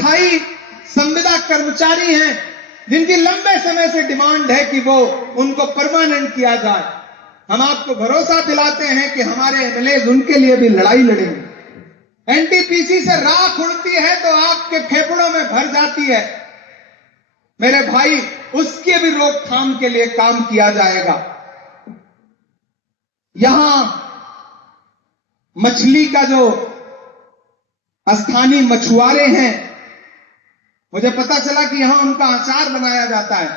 अस्थाई संविदा कर्मचारी हैं, जिनकी लंबे समय से डिमांड है कि वो उनको परमानेंट किया जाए। हम आपको भरोसा दिलाते हैं कि हमारे एमएलए उनके लिए भी लड़ाई लड़ेंगे। एनटीपीसी से राख उड़ती है तो आपके फेफड़ों में भर जाती है मेरे भाई, उसके भी रोकथाम के लिए काम किया जाएगा। यहां मछली का जो स्थानीय मछुआरे हैं, मुझे पता चला कि यहां उनका अचार बनाया जाता है।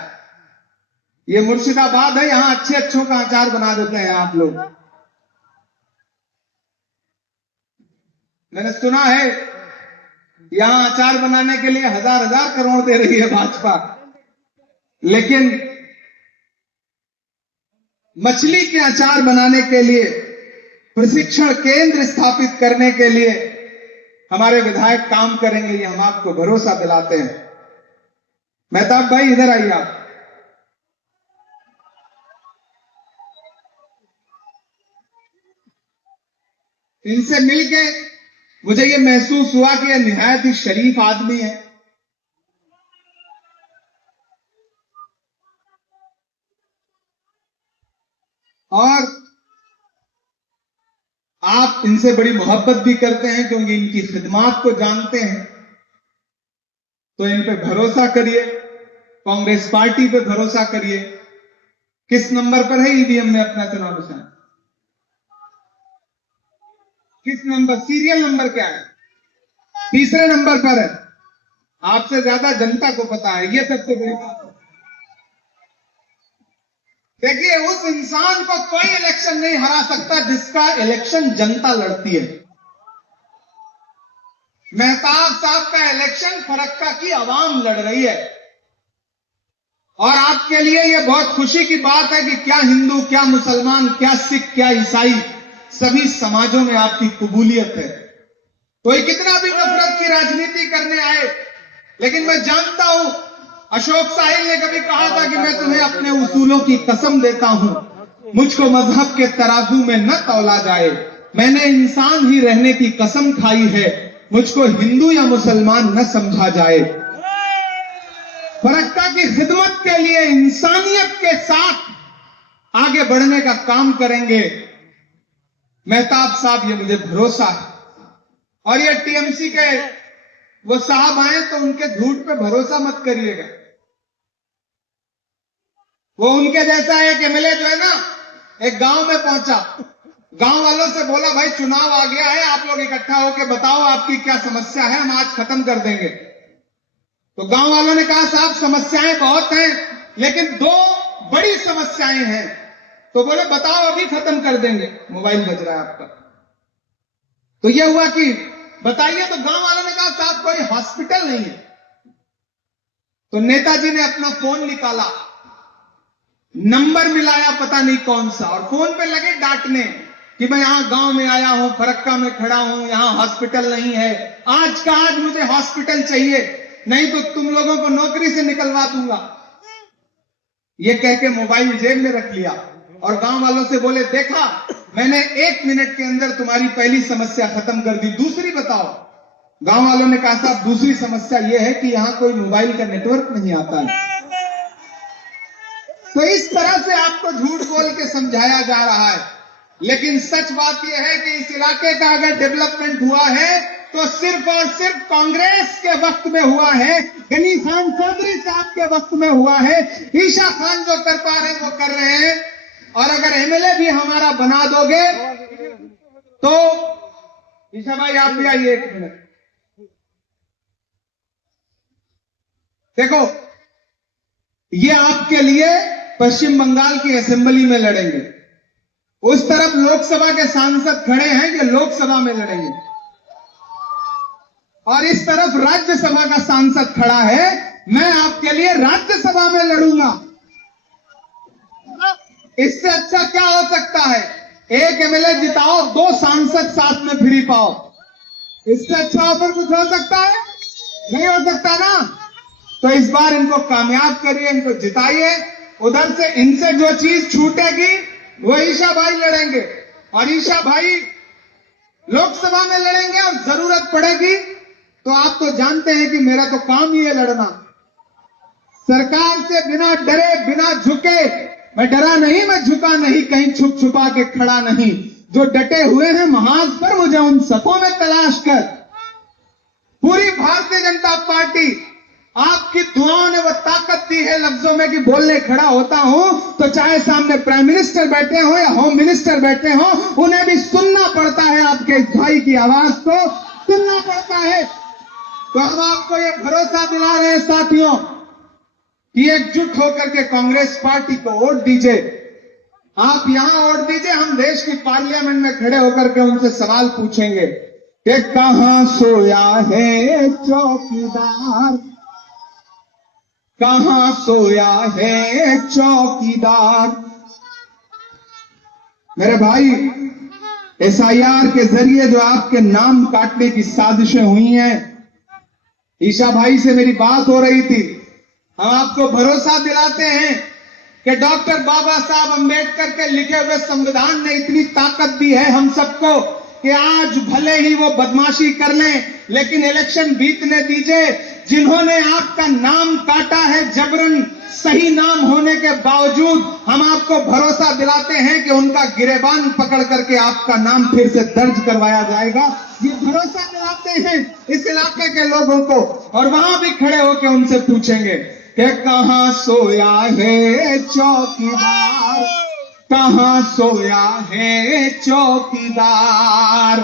ये मुर्शिदाबाद है, यहां अच्छे अच्छों का अचार बना देते हैं आप लोग। मैंने सुना है यहां अचार बनाने के लिए हजार हजार करोड़ दे रही है भाजपा, लेकिन मछली के अचार बनाने के लिए प्रशिक्षण केंद्र स्थापित करने के लिए हमारे विधायक काम करेंगे, ये हम आपको भरोसा दिलाते हैं। मेहताब भाई इधर आइए आप। इनसे मिलके मुझे ये महसूस हुआ कि ये निहायत ही शरीफ आदमी है। और आप इनसे बड़ी मोहब्बत भी करते हैं क्योंकि इनकी खिदमत को जानते हैं। तो इन पे भरोसा करिए, कांग्रेस पार्टी पे भरोसा करिए। किस नंबर पर है ईवीएम में अपना चुनाव निशान? किस नंबर, सीरियल नंबर क्या है? तीसरे नंबर पर है। आपसे ज्यादा जनता को पता है, ये सबसे बड़ी बात है। देखिए, उस इंसान को कोई इलेक्शन नहीं हरा सकता जिसका इलेक्शन जनता लड़ती है। मेहताब साहब का इलेक्शन फरक्का की आवाम लड़ रही है। और आपके लिए यह बहुत खुशी की बात है कि क्या हिंदू, क्या मुसलमान, क्या सिख, क्या ईसाई, सभी समाजों में आपकी कबूलियत है। कोई कितना भी नफरत की राजनीति करने आए, लेकिन मैं जानता हूं, अशोक साहिल ने कभी कहा था कि मैं तुम्हें अपने उसूलों की कसम देता हूं, मुझको मजहब के तराजू में न तौला जाए। मैंने इंसान ही रहने की कसम खाई है, मुझको हिंदू या मुसलमान न समझा जाए। फरक्का की खिदमत के लिए इंसानियत के साथ आगे बढ़ने का काम करेंगे मेहताब साहब, ये मुझे भरोसा है। और ये टीएमसी के वो साहब आए तो उनके झूठ पे भरोसा मत करिएगा। वो उनके जैसा एक एमएलए जो है ना, एक गांव में पहुंचा, गांव वालों से बोला भाई चुनाव आ गया है, आप लोग इकट्ठा होकर बताओ आपकी क्या समस्या है, हम आज खत्म कर देंगे। तो गांव वालों ने कहा साहब समस्याएं बहुत हैं, लेकिन दो बड़ी समस्याएं हैं। तो बोले बताओ अभी खत्म कर देंगे। मोबाइल बज रहा है आपका। तो यह हुआ कि बताइए। तो गांव वालों ने कहा साहब कोई हॉस्पिटल नहीं है। तो नेताजी ने अपना फोन निकाला, नंबर मिलाया पता नहीं कौन सा, और फोन पे लगे डांटने कि मैं यहां गांव में आया हूं, फरक्का में खड़ा हूं, यहां हॉस्पिटल नहीं है, आज का आज मुझे हॉस्पिटल चाहिए, नहीं तो तुम लोगों को नौकरी से निकलवा दूंगा। ये कह के मोबाइल जेब में रख लिया और गांव वालों से बोले देखा मैंने 1 मिनट के अंदर तुम्हारी पहली समस्या खत्म कर दी, दूसरी बताओ। गांव वालों ने कहा साहब दूसरी समस्या यह है कि यहां कोई मोबाइल का नेटवर्क नहीं आता है। तो इस तरह से आपको झूठ बोल के समझाया जा रहा है, लेकिन सच बात यह है कि इस इलाके का अगर डेवलपमेंट हुआ है तो सिर्फ और सिर्फ कांग्रेस के वक्त में हुआ है, गनी खान चौधरी साहब के वक्त में हुआ है। ईशा खान जो कर पा रहे हैं वो कर रहे हैं। और अगर एमएलए भी हमारा बना दोगे तो ईशा भाई आप भी आइए 1 मिनट। देखो ये आपके लिए पश्चिम बंगाल की असेंबली में लड़ेंगे, उस तरफ लोकसभा के सांसद खड़े हैं, ये लोकसभा में लड़ेंगे, और इस तरफ राज्यसभा का सांसद खड़ा है, मैं आपके लिए राज्यसभा में लड़ूंगा। इससे अच्छा क्या हो सकता है? एक एमएलए जिताओ, 2 सांसद साथ में फ्री पाओ। इससे अच्छा ऑफर कुछ हो सकता है? नहीं हो सकता ना। तो इस बार इनको कामयाब करिए, इनको जिताइए। उधर से इनसे जो चीज छूटेगी वो ईशा भाई लड़ेंगे, और ईशा भाई लोकसभा में लड़ेंगे, और जरूरत पड़ेगी तो आप तो जानते हैं कि मेरा तो काम ही है लड़ना। सरकार से बिना डरे बिना झुके, मैं डरा नहीं, मैं झुका नहीं, कहीं छुप छुपा के खड़ा नहीं। जो डटे हुए हैं महाज पर, मुझे उन सबों में तलाश कर। पूरी भारतीय जनता पार्टी आपकी दुआओं ने वो ताकत दी है लफ्जों में कि बोलने खड़ा होता हूं तो चाहे सामने प्राइम मिनिस्टर बैठे हो या होम मिनिस्टर बैठे हो, उन्हें भी सुनना पड़ता है। आपके इस भाई की आवाज को सुनना पड़ता है। तो हम आपको ये भरोसा दिला रहे हैं साथियों कि एकजुट होकर के कांग्रेस पार्टी को वोट दीजिए। आप यहां वोट दीजिए, हम देश की पार्लियामेंट में खड़े होकर के उनसे सवाल पूछेंगे कि कहां सोया है चौकीदार, कहां सोया है चौकीदार। मेरे भाई, SIR के जरिए जो आपके नाम काटने की साजिशें हुई हैं, ईशा भाई से मेरी बात हो रही थी। हम आपको भरोसा दिलाते हैं कि डॉक्टर बाबा साहब अंबेडकर के लिखे हुए संविधान ने इतनी ताकत दी है हम सबको कि आज भले ही वो बदमाशी कर लें, लेकिन इलेक्शन बीतने दीजिए। जिन्होंने आपका नाम काटा है जबरन, सही नाम होने के बावजूद, हम आपको भरोसा दिलाते हैं कि उनका गिरेबान पकड़ करके आपका नाम फिर से दर्ज करवाया जाएगा। ये भरोसा दिलाते हैं इस इलाके के लोगों को। और वहां भी खड़े होकर उनसे पूछेंगे कि कहां सोया है चौकीदार, कहां सोया है चौकीदार।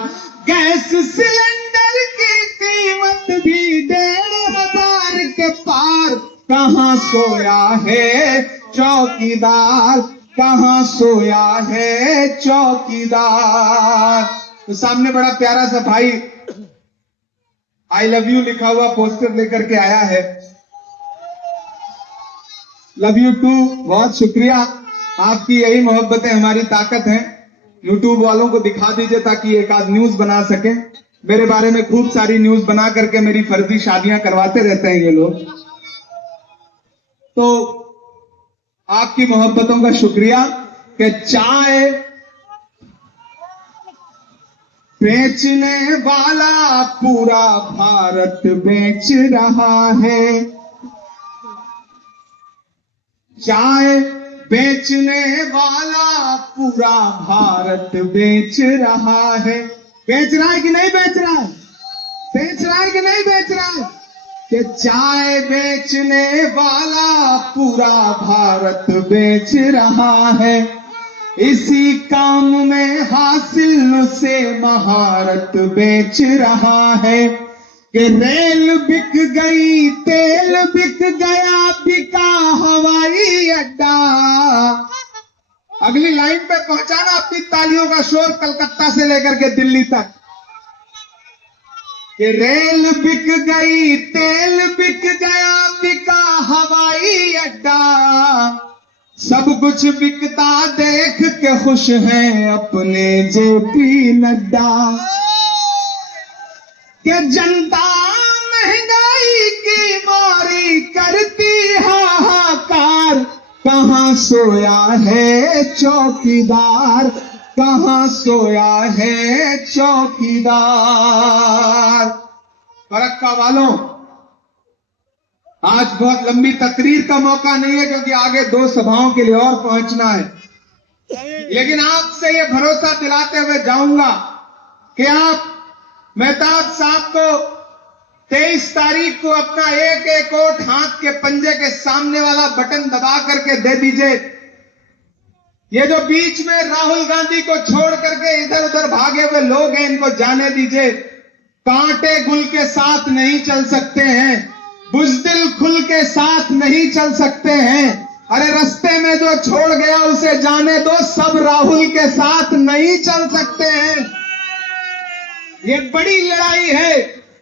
गैस सिलेंडर की कीमत भी 1,500 के पार, कहां सोया है चौकीदार, कहां सोया है चौकीदार। तो सामने बड़ा प्यारा सा भाई आई लव यू लिखा हुआ पोस्टर लेकर के आया है। लव यू टू, बहुत शुक्रिया। आपकी यही मोहब्बतें हमारी ताकत हैं। यूट्यूब वालों को दिखा दीजिए ताकि एक आध न्यूज बना सके। मेरे बारे में खूब सारी न्यूज बना करके मेरी फर्जी शादियां करवाते रहते हैं ये लोग। तो आपकी मोहब्बतों का शुक्रिया कि चाय बेचने वाला पूरा भारत बेच रहा है, चाय बेचने वाला पूरा भारत बेच रहा है। बेच रहा है कि नहीं बेच रहा है? बेच रहा है कि नहीं बेच रहा है? कि चाय बेचने वाला पूरा भारत बेच रहा है। इसी काम में हासिल से महारत बेच रहा है। कि रेल बिक गई, तेल बिक गया, बिका हवाई अड्डा। अगली लाइन पे पहुंचाना अपनी तालियों का शोर कलकत्ता से लेकर के दिल्ली तक। कि रेल बिक गई, तेल बिक गया, बिका हवाई अड्डा। सब कुछ बिकता देख के खुश हैं अपने जेपी नड्डा। कि जनता महंगाई की मारी करती हाहाकार। कहां सोया है चौकीदार, कहां सोया है चौकीदार। फरक्का वालों, आज बहुत लंबी तकरीर का मौका नहीं है क्योंकि आगे 2 सभाओं के लिए और पहुंचना है। लेकिन आपसे ये भरोसा दिलाते हुए जाऊंगा कि आप मेहताब साहब को 23 तारीख को अपना एक वोट हाथ के पंजे के सामने वाला बटन दबा करके दे दीजिए। ये जो बीच में राहुल गांधी को छोड़ करके इधर उधर भागे हुए लोग हैं, इनको जाने दीजिए। कांटे गुल के साथ नहीं चल सकते हैं, बुज़दिल खुल के साथ नहीं चल सकते हैं। अरे रास्ते में जो छोड़ गया उसे जाने दो, सब राहुल के साथ नहीं चल सकते हैं। ये बड़ी लड़ाई है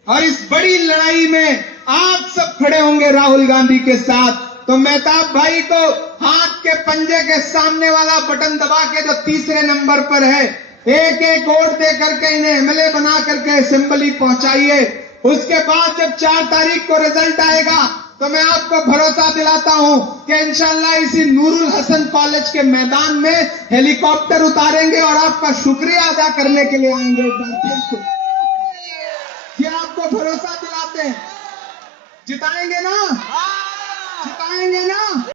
और इस बड़ी लड़ाई में आप सब खड़े होंगे राहुल गांधी के साथ। तो मेहताब भाई को हाथ के पंजे के सामने वाला बटन दबा के जो 3रे नंबर पर है, एक वोट दे करके इन्हें MLA बना करके असेंबली पहुंचाइए। उसके बाद जब 4 तारीख को रिजल्ट आएगा तो मैं आपको भरोसा दिलाता हूं कि इंशाल्लाह इसी नूरुल हसन कॉलेज के मैदान में हेलीकॉप्टर उतारेंगे और आपका शुक्रिया अदा करने के लिए आएंगे। क्या आपको भरोसा दिलाते हैं? जिताएंगे ना?